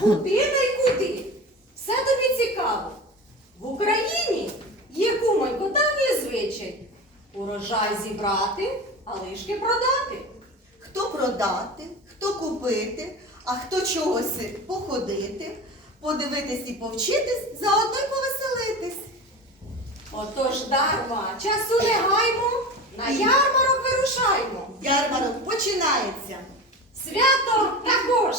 Куди не куди? Все тобі цікаво. В Україні є кумонько давній звичай. Урожай зібрати, а лишки продати. Хто продати, хто купити, а хто чогось походити, подивитись і повчитись, заодно й повеселитись. Отож дарма, часу не гаймо, на ярмарок вирушаймо. Ярмарок починається. Свято також!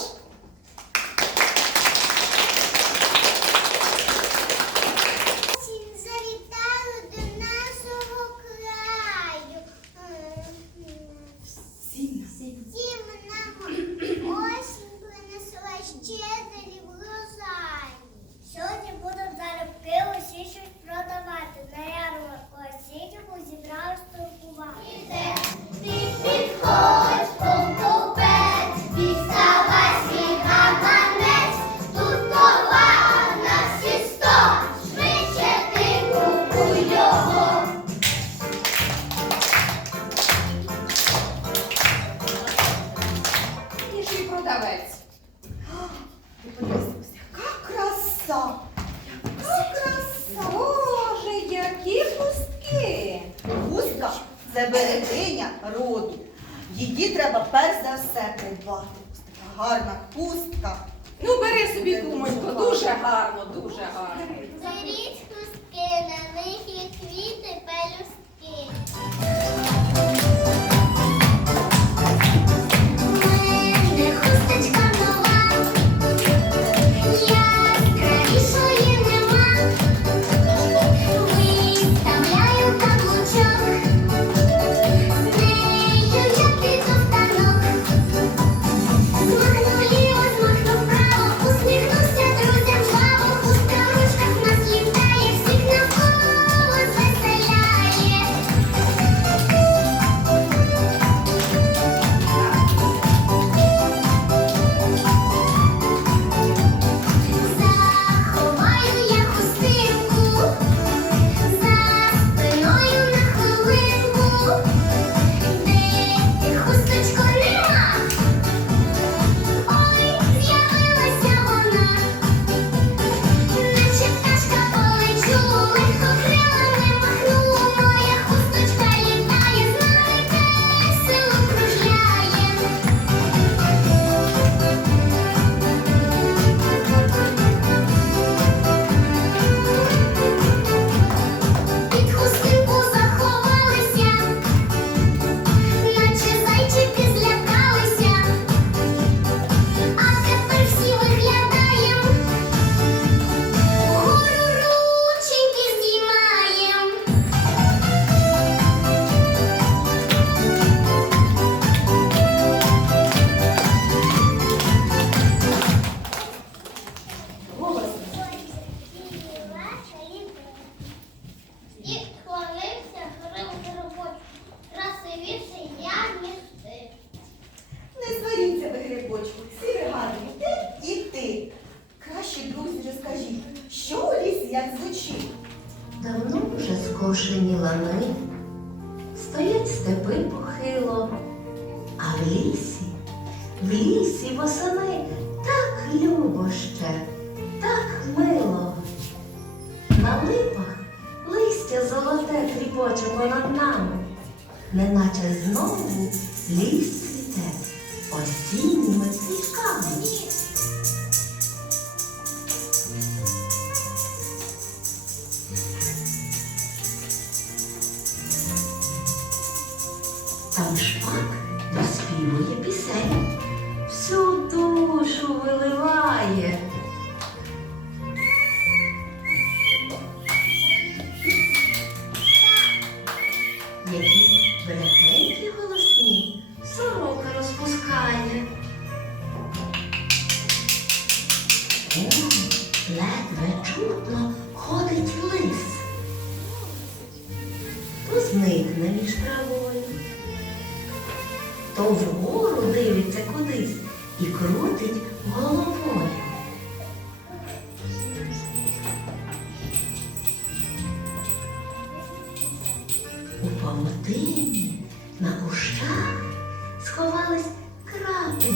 harman лісі восени так любоще, так мило. На липах листя золоте тріпоче понад нами, неначе знову ліс цвіте осінніми цвітками.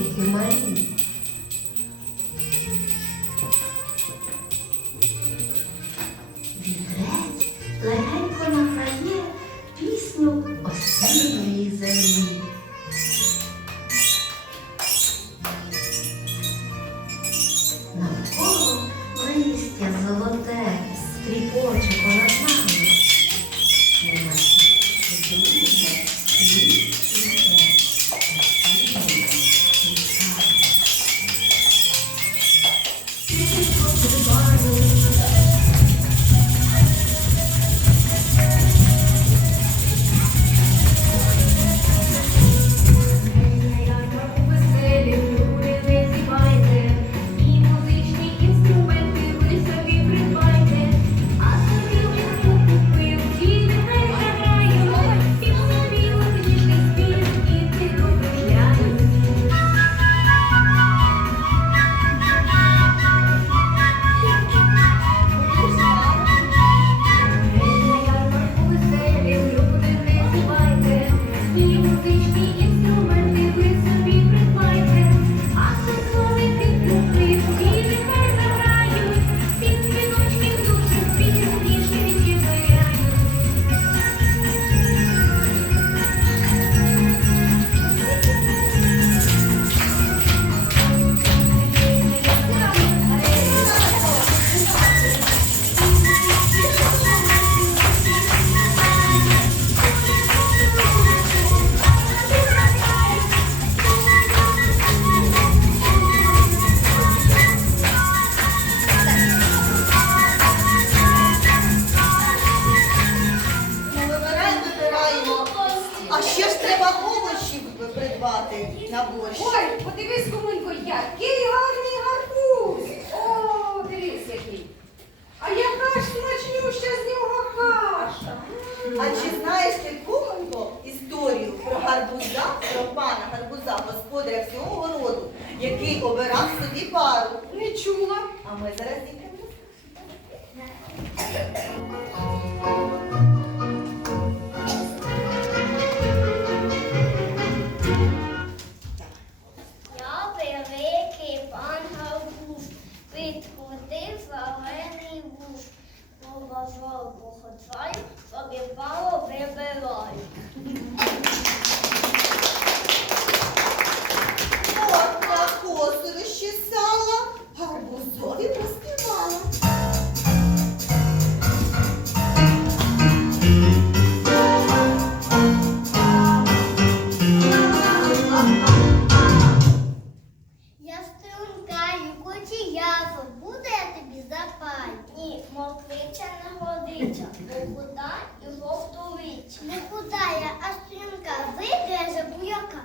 take your money. придбати на борщ. Ой, подивись, Комунько, який гарний гарбуз. О, дивись який. А яка ж смачнюща з нього каша. А чи знаєш ти, Куменко, історію про гарбуза, про пана гарбуза, господаря всього городу, який обирав собі пару? Не чула. А ми зараз дійдемо. годиться, не годиться, бо худа і жовтовиця. Не я, а стрінка вийде за буяка.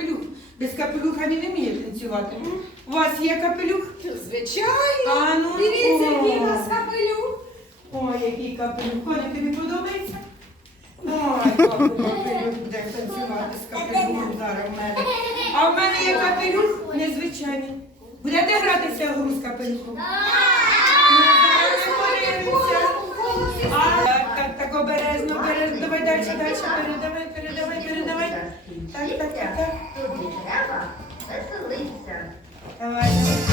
капелюх. Без капелюха не вміє танцювати. У вас є капелюх? Звичайно. А ну, Дивіться, який у вас капелюх. Ой, який капелюх. Коля, тобі подобається? Ой, капелюх буде танцювати з капелюхом. А в мене є капелюх незвичайний. Будете гратися в гру з капелюхом? А, так, так, обережно, обережно, давай далі, далі, передавай, передавай, передавай. Так, так, так, так. Давай, давай.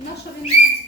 На що він?